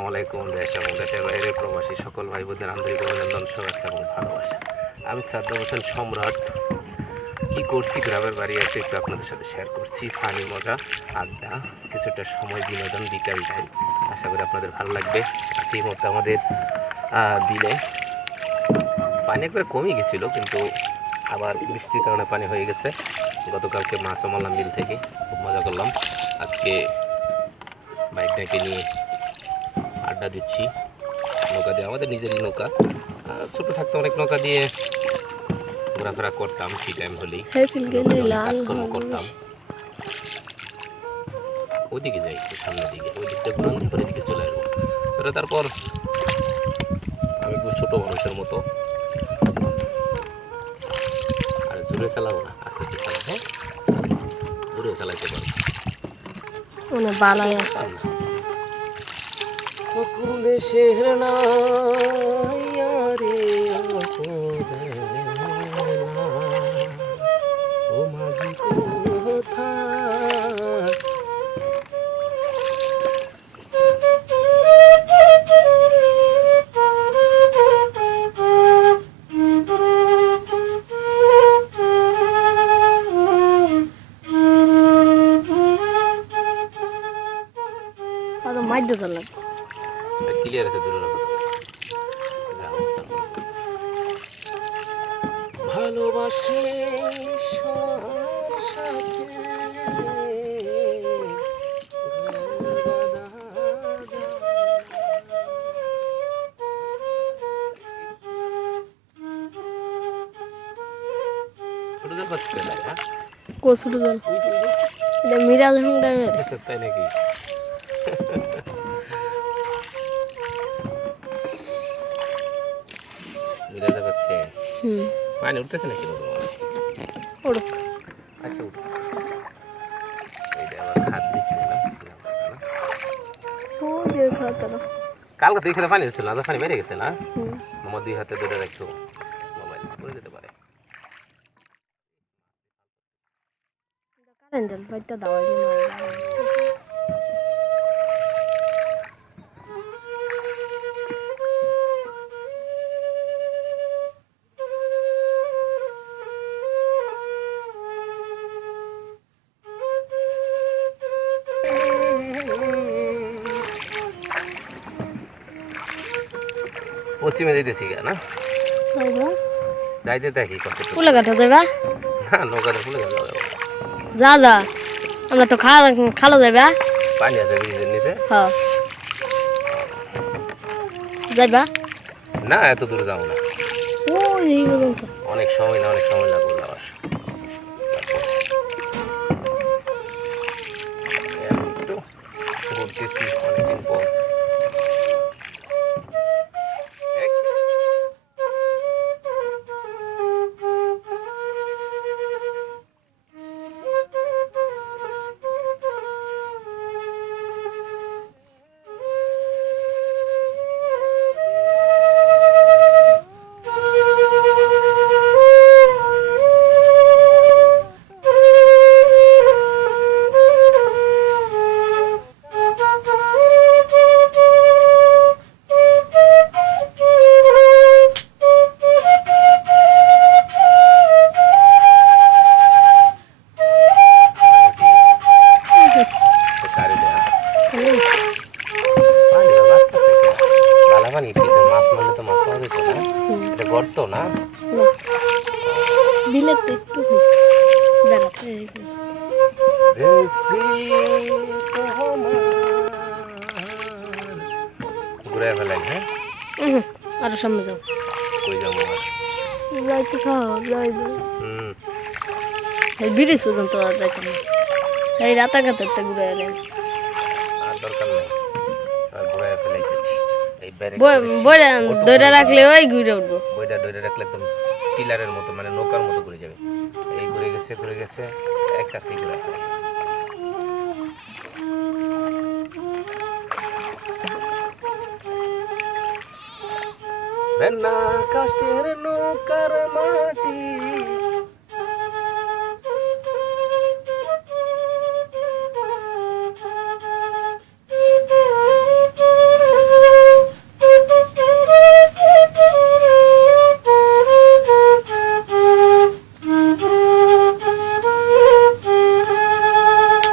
আসসালামু আলাইকুম। দেশ এবং দেশের বাইরে প্রবাসী সকল ভাই বোনদের আন্তরিক অভিনন্দন, শুভেচ্ছা এবং ভালোবাসা। আমি সাদ্দাম হোসেন সম্রাট। কী করছি গ্রামের বাড়ি এসে একটু আপনাদের সাথে শেয়ার করছি। ফানি মজা, আড্ডা, কিছুটা সময় বিনোদন, বিকাল টাইম। আশা করি আপনাদের ভালো লাগবে। আজকে এই মুহূর্তে আমাদের বিলে পানি একবারে কমই গেছিলো, কিন্তু আবার বৃষ্টির কারণে পানি হয়ে গেছে। গতকালকে মাছও মারলাম বিল থেকে, খুব মজা করলাম। আজকে বাইকটাকে নিয়ে আড্ডা দিচ্ছি নৌকা দিয়ে, আমাদের নিজেরই নৌকা। ছোটো থাকতে অনেক নৌকা দিয়ে ঘোরাফেরা করতাম, ফ্রি টাইম হলেই কাজকর্ম করতাম। ওইদিকে যাই, সামনের দিকে, ওই দিকটা ঘুরান দিয়ে পরে দিকে চলে আসবো। তারপর আমি একটু ছোটো মানুষের মতো আর জোরে চালাবো না, আস্তে আস্তে চালাবো। হ্যাঁ, জোরে চালাইতে পারবো বালাই কোন দেশের ও মাঝি কোথায়? ক্লিয়ার আছে, দূরে রাখো। ভালোবাসি ছোট জল পাচ্ছি ছোট জল মিরাজ তাই নাকি? মিরাজা পাচ্ছে, পানি উঠতেছে নাকি? আচ্ছা, উঠ। এইটা আবার খাদ দিচ্ছে না? কালকে দেখছিলাম পানি হচ্ছিল না, পানি বেড়ে গেছে না? আমার দুই হাতে ধরে রাখতো, মোবাইল পড়ে যেতে পারে। পশ্চিমে যাইতেছি না, যাইতে দেখি কত ফুলে কাটা যাবে না, নৌকাতে ফুলে যাওয়া যাবে। যা যা, আমরা তো খালো যাবে। পানি আছে ব্রিজের নিচে। যাইবা না, এত দূর যাবো না, অনেক সময় না, অনেক সময় লাগবে যাওয়ার। একটু ঘুরতেছি অনেকদিন পর। মাছ মারলে তো মাছ পাওয়া যেত না, এটা গর্ত না? ঘুরে ফেলেন। হ্যাঁ, আরো সামনে যাও। কই যাবো আর? যাইতে যাইবে ব্রিজ পর্যন্ত যাইতাম না, এই রাতাঘাট একটা ঘুরে এলেন। আর দরকার নেই, আর ঘুরে ফেলাইতেছি। এই বইটা ধরে রাখলে ওই ঘুরে উঠবো। বইটা ধরে রাখলে একদম টিলারের মতো, মানে নৌকার মতো ঘুরে যাবে। এই ঘুরে গেছে এক কাঠি ঘুরে ফেলে। বেন্না কাষ্টের নৌকার মাঝি